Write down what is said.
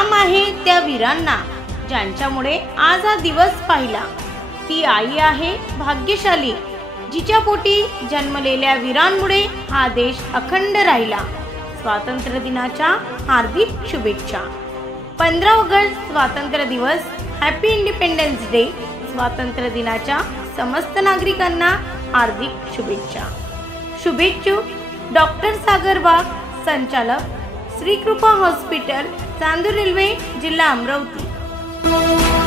सलाम आहे त्या वीरांना ज्यांच्यामुळे आज हा दिवस पाहिला। ती आई आहे भाग्यशाली जिच्या पोटी जन्मलेल्या वीरांमुळे हा देश अखंड राहिला। स्वातंत्र्य दिनाच्या हार्दिक शुभेच्छा। 15 ऑगस्ट स्वातंत्र्य दिवस, हॅपी इंडिपेंडन्स डे। स्वातंत्र्य दिनाच्या समस्त नागरिकांना हार्दिक शुभेच्छा। शुभेच्छुक डॉक्टर सागर वाघ, संचालक श्री कृपा हॉस्पिटल, चांदूर रेल्वे, जिल्हा अमरावती।